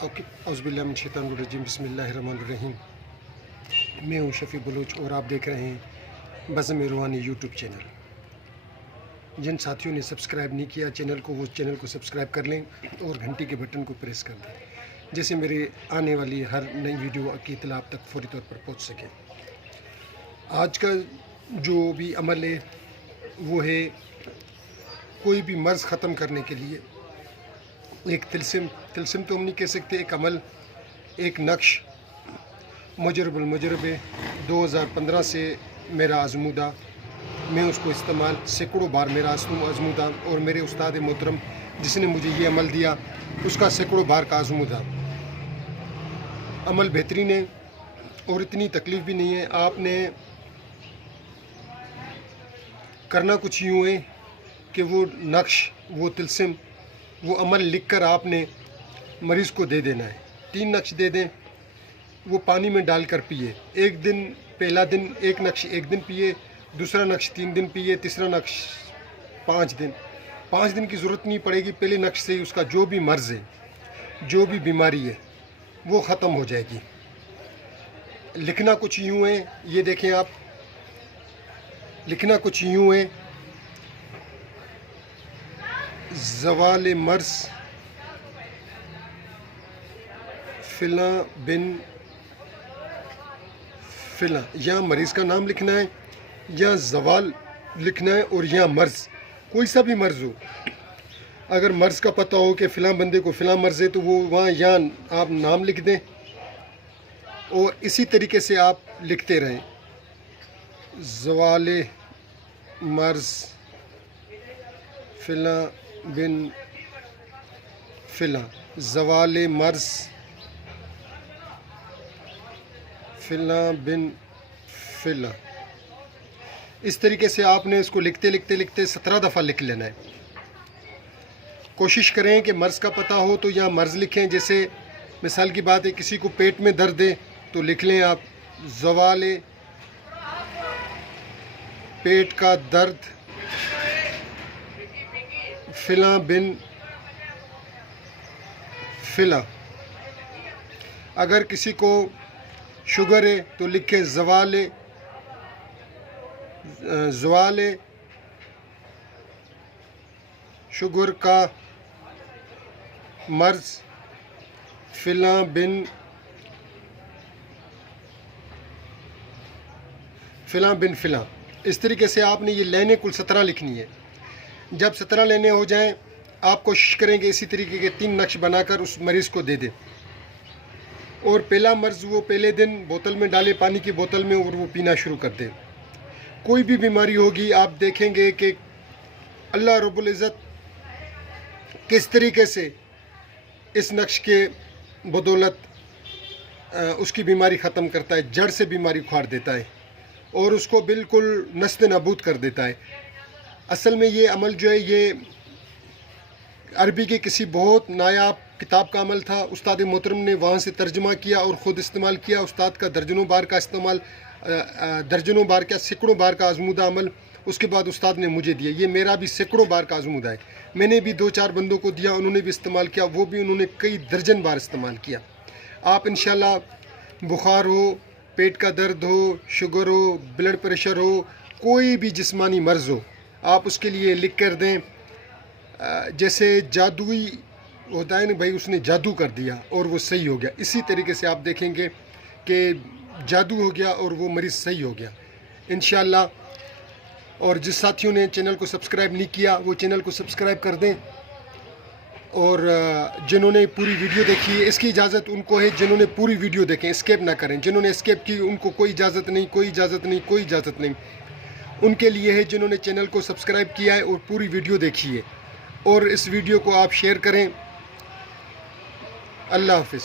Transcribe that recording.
Okay औज़ुबिल्लाहिमिनश्शैतानिर्रजीम बिस्मिल्लाहिर्रहमानिर्रहीम। मैं हूँ शफ़ी बलोच और आप देख रहे हैं बज़्म रूहानी यूट्यूब चैनल। जिन साथियों ने सब्सक्राइब नहीं किया चैनल को, वो चैनल को सब्सक्राइब कर लें और घंटी के बटन को प्रेस कर दें, जैसे मेरे आने वाली हर नई वीडियो की इत्तला आप तक फौरी तौर पर पहुँच सके। आज का जो भी अमल है वो है कोई भी मर्ज़ ख़त्म करने के लिए एक तिलसिम तो हम नहीं कह सकते, एक अमल, एक नक्श मुजरबुल मुजरब 2015 से मेरा आज़मूदा, मैं उसको इस्तेमाल सैकड़ों बार मेरा आज़मूदा और मेरे उस्ताद मोहतरम जिसने मुझे ये अमल दिया उसका सैकड़ों बार का आज़मूदा। अमल बेहतरीन है और इतनी तकलीफ़ भी नहीं है। आपने करना कुछ यूँ है कि वो नक्श, वो तिलसिम, वो अमल लिखकर आपने मरीज़ को दे देना है। 3 नक्श दे दें, वो पानी में डालकर पिए। एक दिन, पहला दिन एक नक्श 1 दिन पिए, दूसरा नक्श 3 दिन पिए, तीसरा नक्श 5 दिन। 5 दिन की ज़रूरत नहीं पड़ेगी, पहले नक्श से ही उसका जो भी मर्ज़ है, जो भी बीमारी है, वो ख़त्म हो जाएगी। लिखना कुछ यूँ है, ये देखें आप, लिखना कुछ यूँ है, ज़वाल मर्ज़ फ़िला बिन फ़िला, या मरीज़ का नाम लिखना है या ज़वाल लिखना है और या मर्ज़, कोई सा भी मर्ज़ हो। अगर मर्ज़ का पता हो कि फ़िला बंदे को फ़िला मर्ज़ है तो वो वहाँ या आप नाम लिख दें और इसी तरीके से आप लिखते रहें। ज़वाल मर्ज़ फ़िला बिन फ़िला, ज़वाल मर्ज़ फ़िला बिन फ़िला। इस तरीके से आपने इसको लिखते लिखते लिखते 17 दफ़ा लिख लेना है। कोशिश करें कि मर्ज़ का पता हो तो यहाँ मर्ज़ लिखें। जैसे मिसाल की बात है, किसी को पेट में दर्द है तो लिख लें आप ज़वाल पेट का दर्द फ़िला बिन फ़िला। अगर किसी को शुगर है तो लिखें ज़वाल शुगर का मर्ज़ फ़िला बिन फ़िला। इस तरीके से आपने ये लाइनें कुल 17 लिखनी है। जब 17 लाइनें हो जाएं, आप कोशिश करेंगे इसी तरीके के 3 नक्श बनाकर उस मरीज़ को दे दें। और पहला मर्ज़ वो पहले दिन बोतल में डालें, पानी की बोतल में, और वो पीना शुरू कर दें। कोई भी बीमारी होगी आप देखेंगे कि अल्लाह रब्बुल इज़्ज़त किस तरीके से इस नक्श के बदौलत उसकी बीमारी ख़त्म करता है, जड़ से बीमारी उखाड़ देता है और उसको बिल्कुल नस्ते नाबूद कर देता है। असल में ये अमल जो है ये अरबी के किसी बहुत नायाब किताब का अमल था। उस्ताद मोहतरम ने वहाँ से तर्जुमा किया और ख़ुद इस्तेमाल किया। उस्ताद का दर्जनों बार का इस्तेमाल, दर्जनों बार क्या सैकड़ों बार का आज़मूदा अमल उसके बाद उस्ताद ने मुझे दिया। ये मेरा भी सैकड़ों बार का आज़मूदा है। मैंने भी 2-4 बंदों को दिया, उन्होंने भी इस्तेमाल किया, वो भी उन्होंने कई दर्जन बार इस्तेमाल किया। आप इंशाल्लाह बुखार हो, पेट का दर्द हो, शुगर हो, ब्लड प्रेशर हो, कोई भी जिस्मानी मर्ज़ हो, आप उसके लिए लिख कर दें। जैसे जादुई होता है ना भाई, उसने जादू कर दिया और वो सही हो गया। इसी तरीके से आप देखेंगे कि जादू हो गया और वो मरीज़ सही हो गया इंशाल्लाह। और जिस साथियों ने चैनल को सब्सक्राइब नहीं किया वो चैनल को सब्सक्राइब कर दें। और जिन्होंने पूरी वीडियो देखी है, इसकी इजाज़त उनको है जिन्होंने पूरी वीडियो देखें, स्किप ना करें। जिन्होंने स्किप की उनको कोई इजाज़त नहीं, कोई इजाज़त नहीं, कोई इजाज़त नहीं। उनके लिए है जिन्होंने चैनल को सब्सक्राइब किया है और पूरी वीडियो देखी है। और इस वीडियो को आप शेयर करें। अल्लाह हाफ़िज़।